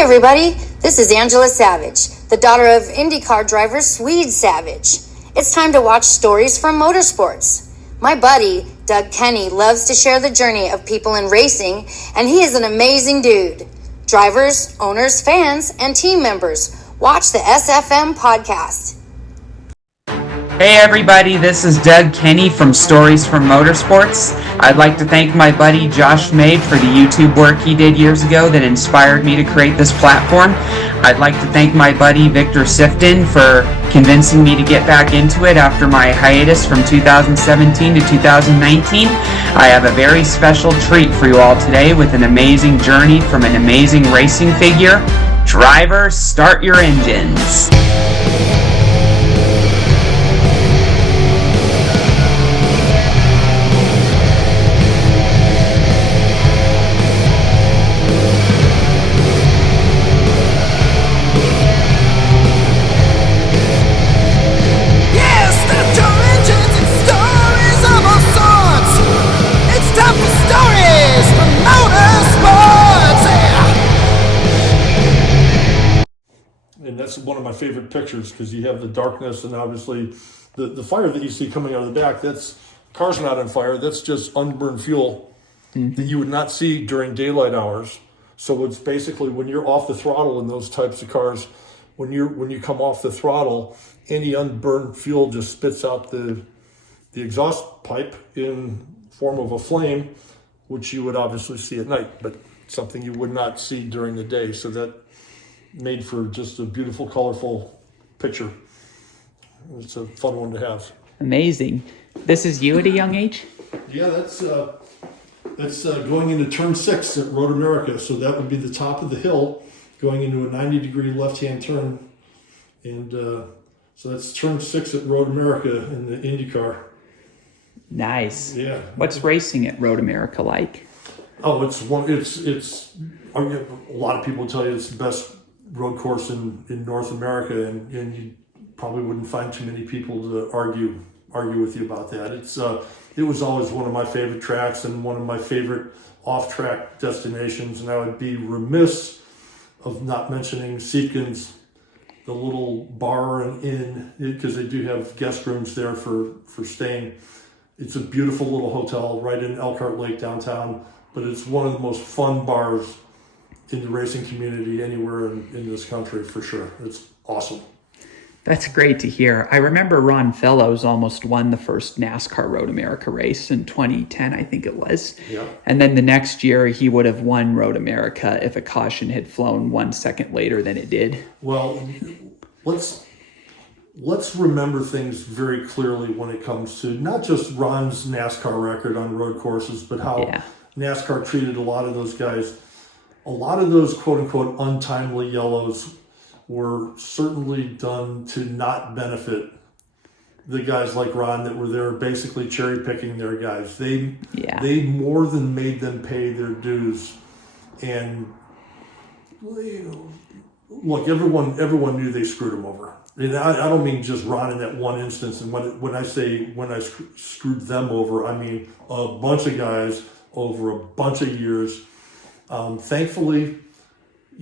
everybody, this is Angela Savage, the daughter of IndyCar driver Swede Savage. It's time to watch stories from motorsports. My buddy, Doug Kenny, loves to share the journey of people in racing, and he is an amazing dude. Drivers, owners, fans, and team members, watch the SFM podcast. Hey everybody, this is Doug Kenny from Stories from Motorsports. I'd like to thank my buddy Josh Mabe for the YouTube work he did years ago that inspired me to create this platform. I'd like to thank my buddy Victor Sifton for convincing me to get back into it after my hiatus from 2017 to 2019. I have a very special treat for you all today with an amazing journey from an amazing racing figure. Drivers, start your engines. That's one of my favorite pictures because you have the darkness and obviously the fire that you see coming out of the back. That's car's not on fire. That's just unburned fuel that you would not see during daylight hours. So it's basically when you're off the throttle in those types of cars, when you come off the throttle, any unburned fuel just spits out the exhaust pipe in form of a flame, which you would obviously see at night, but something you would not see during the day. So that made for just a beautiful, colorful picture. It's a fun one to have. Amazing. This is you at a young age? Yeah, that's going into turn 6 at Road America. So that would be the top of the hill going into a 90-degree left-hand turn. And so that's turn 6 at Road America in the IndyCar. Nice. Yeah. What's racing at Road America like? Oh, it's I mean, a lot of people tell you it's the best road course in North America, and you probably wouldn't find too many people to argue with you about that. It was always one of my favorite tracks and one of my favorite off-track destinations, and I would be remiss of not mentioning Seekins, the little bar and inn, because they do have guest rooms there for staying. It's a beautiful little hotel right in Elkhart Lake downtown, but it's one of the most fun bars in the racing community anywhere in this country for sure. It's awesome. That's great to hear. I remember Ron Fellows almost won the first NASCAR Road America race in 2010, I think it was. Yeah. And then the next year he would have won Road America if a caution had flown 1 second later than it did. Well, let's remember things very clearly when it comes to not just Ron's NASCAR record on road courses, but how NASCAR treated a lot of those guys. A lot of those quote-unquote untimely yellows were certainly done to not benefit the guys like Ron that were there basically cherry-picking their guys. They more than made them pay their dues. And look, everyone knew they screwed him over. And I don't mean just Ron in that one instance. And when I screwed them over, I mean a bunch of guys over a bunch of years. Thankfully,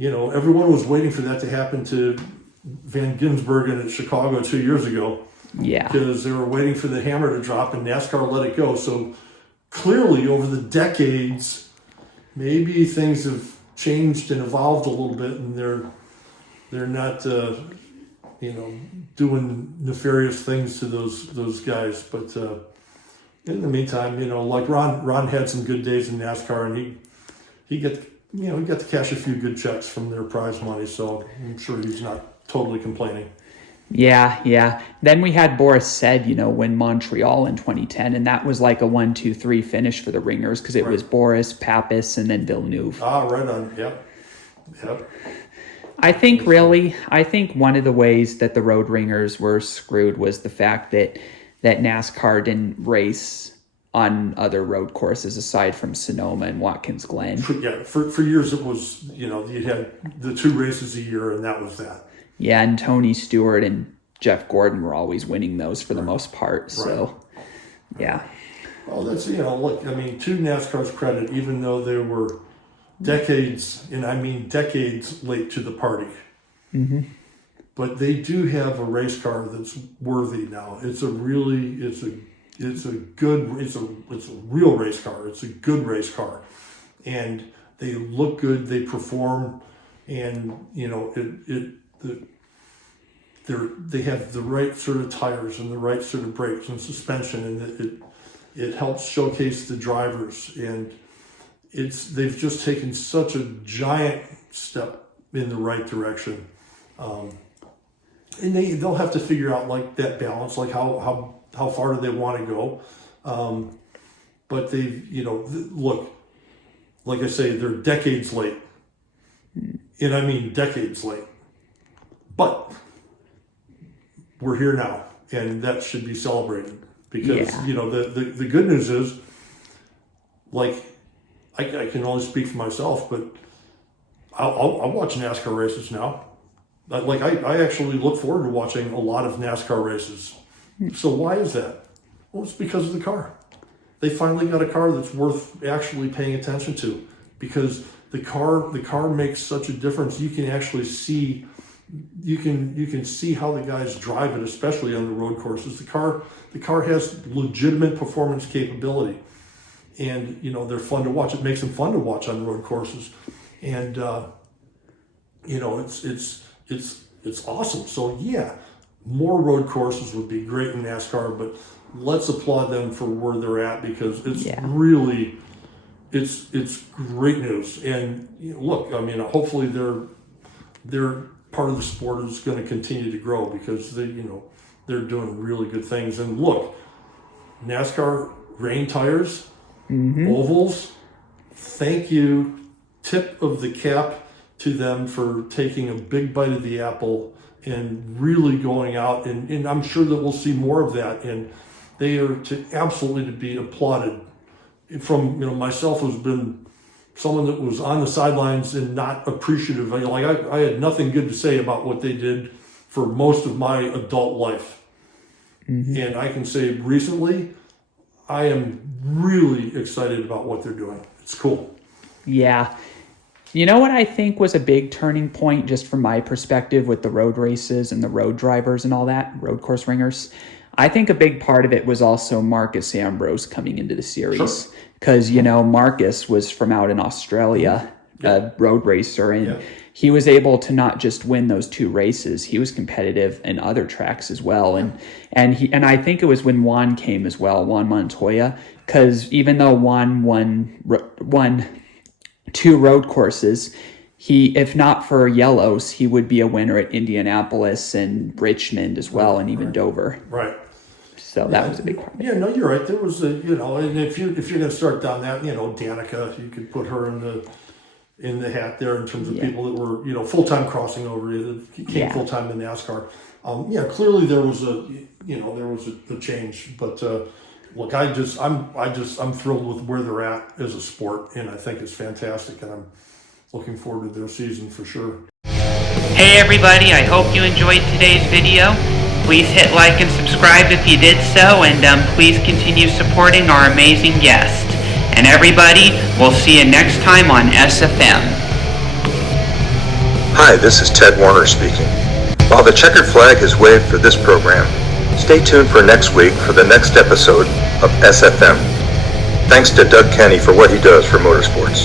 everyone was waiting for that to happen to Van Gisbergen at Chicago 2 years ago. Yeah. Because they were waiting for the hammer to drop and NASCAR let it go. So clearly over the decades, maybe things have changed and evolved a little bit, and they're not, doing nefarious things to those guys. But in the meantime, like Ron had some good days in NASCAR, and he got to cash a few good checks from their prize money, so I'm sure he's not totally complaining. Yeah. Then we had Boris Said, win Montreal in 2010, and that was like a 1-2-3 finish for the Ringers because it was Boris, Pappas, and then Villeneuve. Right on. Yep. I think one of the ways that the Road Ringers were screwed was the fact that NASCAR didn't race on other road courses aside from Sonoma and Watkins Glen. For years it was, you had the 2 races a year, and that was that. Yeah, and Tony Stewart and Jeff Gordon were always winning those for the most part. So, yeah. Well, that's, look, I mean, to NASCAR's credit, even though they were decades, and I mean decades late to the party. Mm-hmm. But they do have a race car that's worthy now. It's a real race car. It's a good race car, and they look good. They perform, and they have the right sort of tires and the right sort of brakes and suspension, and it helps showcase the drivers. And they've just taken such a giant step in the right direction. And they'll have to figure out like that balance, like how far do they want to go. But look, like I say, they're decades late. And I mean decades late. But we're here now, and that should be celebrated. Because, the good news is, like, I can only speak for myself, but I'll watch NASCAR races now. Like, I actually look forward to watching a lot of NASCAR races. So why is that? Well, it's because of the car. They finally got a car that's worth actually paying attention to, because the car makes such a difference. You can actually see, you can see how the guys drive it, especially on the road courses. The car has legitimate performance capability, and they're fun to watch. It makes them fun to watch on road courses, and it's awesome. So yeah, more road courses would be great in NASCAR, but let's applaud them for where they're at, because it's really, it's great news. And look, I mean, hopefully they're part of the sport is going to continue to grow, because they're doing really good things. And look, NASCAR rain tires, ovals, thank you, tip of the cap to them for taking a big bite of the apple and really going out, and I'm sure that we'll see more of that, and they are absolutely to be applauded. From myself, who's been someone that was on the sidelines and not appreciative, I had nothing good to say about what they did for most of my adult life. And I can say recently, I am really excited about what they're doing. It's cool. Yeah. You know what I think was a big turning point, just from my perspective, with the road races and the road drivers and all that, road course ringers? I think a big part of it was also Marcus Ambrose coming into the series. Because, Marcus was from out in Australia, a road racer, and he was able to not just win those 2 races, he was competitive in other tracks as well. And I think it was when Juan came as well, Juan Montoya, because even though Juan won 2 road courses, if not for yellows, he would be a winner at Indianapolis and Richmond as well, and even Dover. Right. So that was a big part. Yeah, no, you're right. There was and if you're going to start down that, Danica, you could put her in the hat there in terms of people that were, full-time crossing over, that came full-time to NASCAR. Clearly there was a change, but look, I'm thrilled with where they're at as a sport, and I think it's fantastic, and I'm looking forward to their season for sure. Hey everybody, I hope you enjoyed today's video. Please hit like and subscribe if you did so, and please continue supporting our amazing guest. And everybody, we'll see you next time on SFM. Hi, this is Ted Warner speaking. While the checkered flag is waved for this program, stay tuned for next week for the next episode of SFM. Thanks to Doug Kenny for what he does for motorsports.